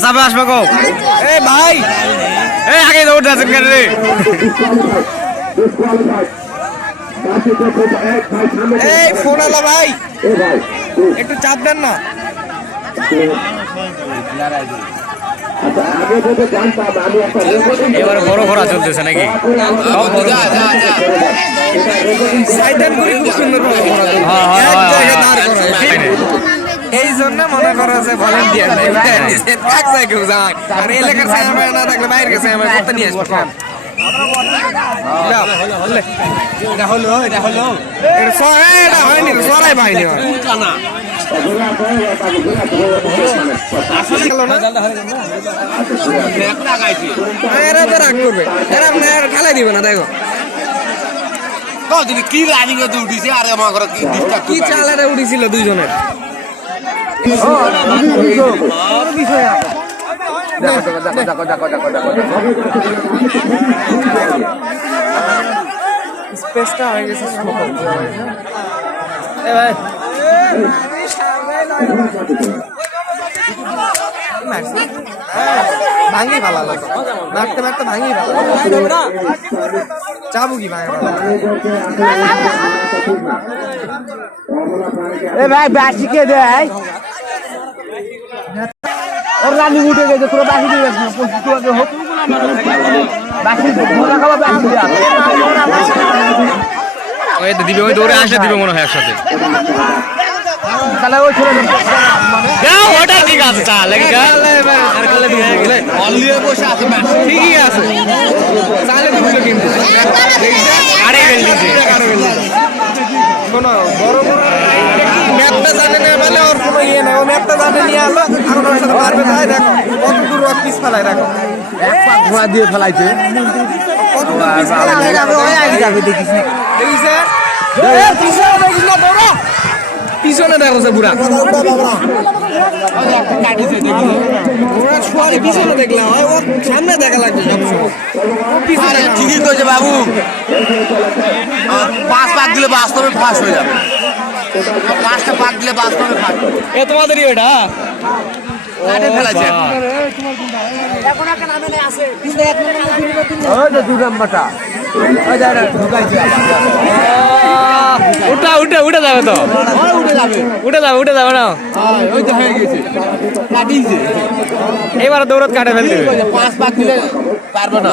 চাপে আসব এ ভাই এই আগে দৌড় আছেন কেন রে এই ফোন আলা ভাই একটু চাপ দেন না এবারে বড় ঘোড়া চলতেছে নাকি খুব সুন্দর এই জন্য মনে করা যে ভলেন্টিয়ার নেই। জায়গায় কেউ যায় আর এলাকার সাহেব না থাকলে বাইরের সাহেব করতে নিয়ে আসব? এরা তো রাগ করবে। এরা আপনার খেলাই দিবে না দেখো। কি রানিং উঠিছে আর আমার কি চালারে উঠেছিল দুইজনের? ভাঙি ভালো লাগে মারতে মারতে ভাঙি ভালো চাবু কি ভাঙে এ ভাই বাসি কে দেয়? ওর রানি উঠে গেছে তোরা বাসি দিয়ে গেছিস পঁচিশ টাকা হতো বাসি ধরা খাওয়া দেওয়া ওই তো দিবে ওই দৌড়ে আসলে দিবে মনে হয় একসাথে। তাহলে ওই ছেলে ওটা ঠিক আছে চা লেগে গা আর কালে গেলে অলিয়ে বসে আছে ঠিকই আছে। চালে তো কিন্তু আরে গেল দিছে শোনো বড় বড় ম্যাপটা জানে না বলে ওর কোনো ইয়ে নাই। ও ম্যাপটা নিয়ে আলো এখন সাথে মারবে তাই দেখো। কত দূর ওর পিছ ফেলায় দেখো। এক পাক ধোয়া দিয়ে ফেলাইছে। কত দূর পিছ ফেলায় দেখো। ওই আগে যাবে দেখিস না। দেখিস পিছনে দেখিস না বড় পিছনে দেখো সে বুড়া। পিছনে দেখলাম। ওর সামনে দেখা লাগছে ও ঠিকই করেছে বাবু। পাঁচ পাক দিলে বাস্তবে ফাঁস হয়ে যাবে। পাঁচটা পাক দিলে বাস্তবে ফাঁস এ তোমাদেরই ওটা কাটে ফেলাছে। ওই যে দু নম্বরটা। ওই যে ঢুকাইছে। উঠা উঠে উঠে যাবে তো। উঠে যাবে। উঠে যাবে উঠে যাবে না? ওই তো হয়ে গেছে। কাটিয়েছে। এবার দৌড়ত কাটে ফেল দিবে। পাঁচ পাক দিলে পারবে না।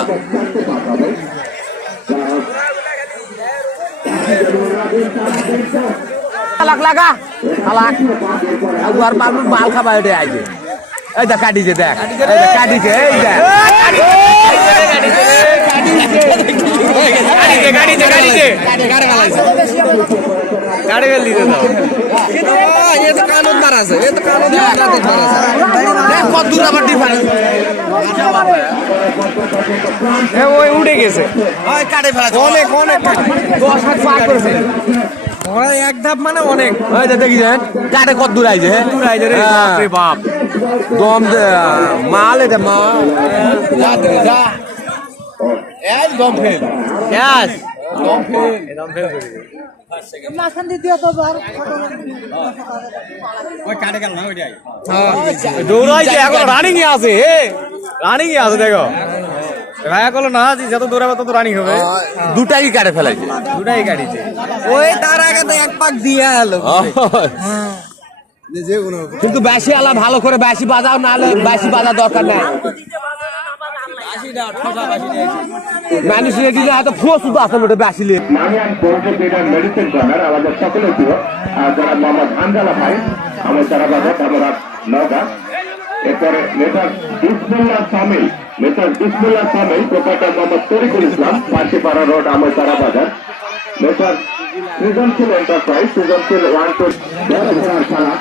লাখ লাগা? লাখ আর মানুষ মাল খাবা এটা আইছে এই দেখ কাটিছে দেখ। কাটিছে এই দেখ। উঠে গেছে। অনেক অনেক। দশ হাত পার করেছে। ওরা এক ধাপ মানে অনেক। ওই যে দেখিছেন কাটে কত দূর আইছে দূর আইছে রে হ্যাঁ। বাপ রে বাপ। দম দে মাল এটা মাল যা দিলে যা। একদম ফেল। গ্যাস। দৌড়াইছে এখন রানিং এ আছে এ রানিং এ আছে দেখো। কলো না যে যত দৌড়াবে তত রানিং হবে। দুটাই কাটে ফেলাইছে। দুটাই গাড়িতে ওই তার আগে তো এক পাক দিয়ে এলো। কিন্তু বেশি আলা ভালো করে বেশি বাজাও না হলে বেশি বাজা দরকার নাই। মানুষ দিলে হয়তো ফুয়া শুধু আসলে ওটা বেশি লে নামিয়ান পৌঁছে যেটার মেডিসিন কর্নার আমাদের সকলে প্রিয়। আর যারা মোহাম্মদ হানজালা ভাই আমার যারা বাবদ আমরা নগা এরপরে নেতার বিসমুল্লাহ সামিল নেতার বিসমুল্লাহ সামিল প্রোপাইটার মোহাম্মদ তরিকুল ইসলাম পার্টিপাড়া রোড আমার তারা বাজার। নেতার সৃজনশীল এন্টারপ্রাইজ সৃজনশীল ওয়ান টু খেলা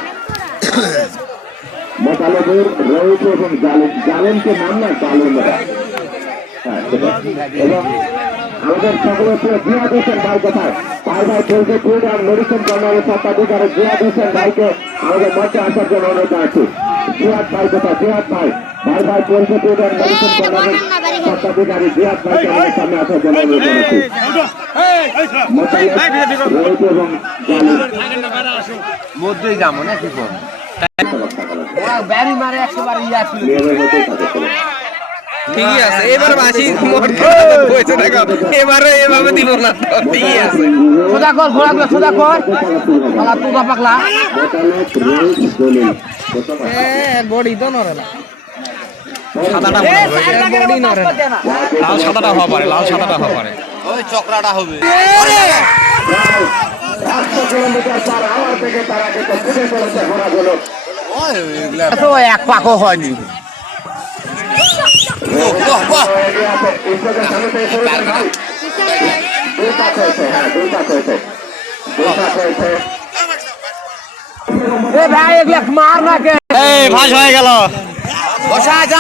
মোতালেবুর রহিত এবং জালেম জালেমকে নাম না, জালেম হ্যাঁ। এবং আমাদের সকলের প্রিয় জিয়াদ হোসেন ভাই কোথায়? ভাই ভাই বলছে ফুড আর মেডিসিন কর্নারের স্বত্বাধিকারী জিয়াদ হোসেন ভাইকে। আমাদের মঞ্চে আসার জন্য অনুরোধ আছে জিয়াদ ভাই কোথায়? জিয়াদ ভাই। জিয়াদ ভাইকে আমাদের সামনে আসার জন্য অনুরোধ করেছি মোতালেব এবং মধ্যেই যাব না কি করব ব্যারি মারে একশো বার ইয়া ছিল নিয়মের মধ্যেই থাকে চলো। ঠিকই আছে এবার বাসি বইছে দেখো এবারে এভাবে দিব না ঠিকই আছে সোজা কর ঘোড়া গুলো সোজা কর পালা পাকলা বডি তো নরে না সাদাটা লাল সাদাটা হওয়া পারে লাল সাদাটা হওয়া পারে। ওই চক্রাটা হবে। এক পাকও হয়নি। ভাই। হ্যাঁ এগুলা মার না কে ভাস হয়ে গেল। বসা যা।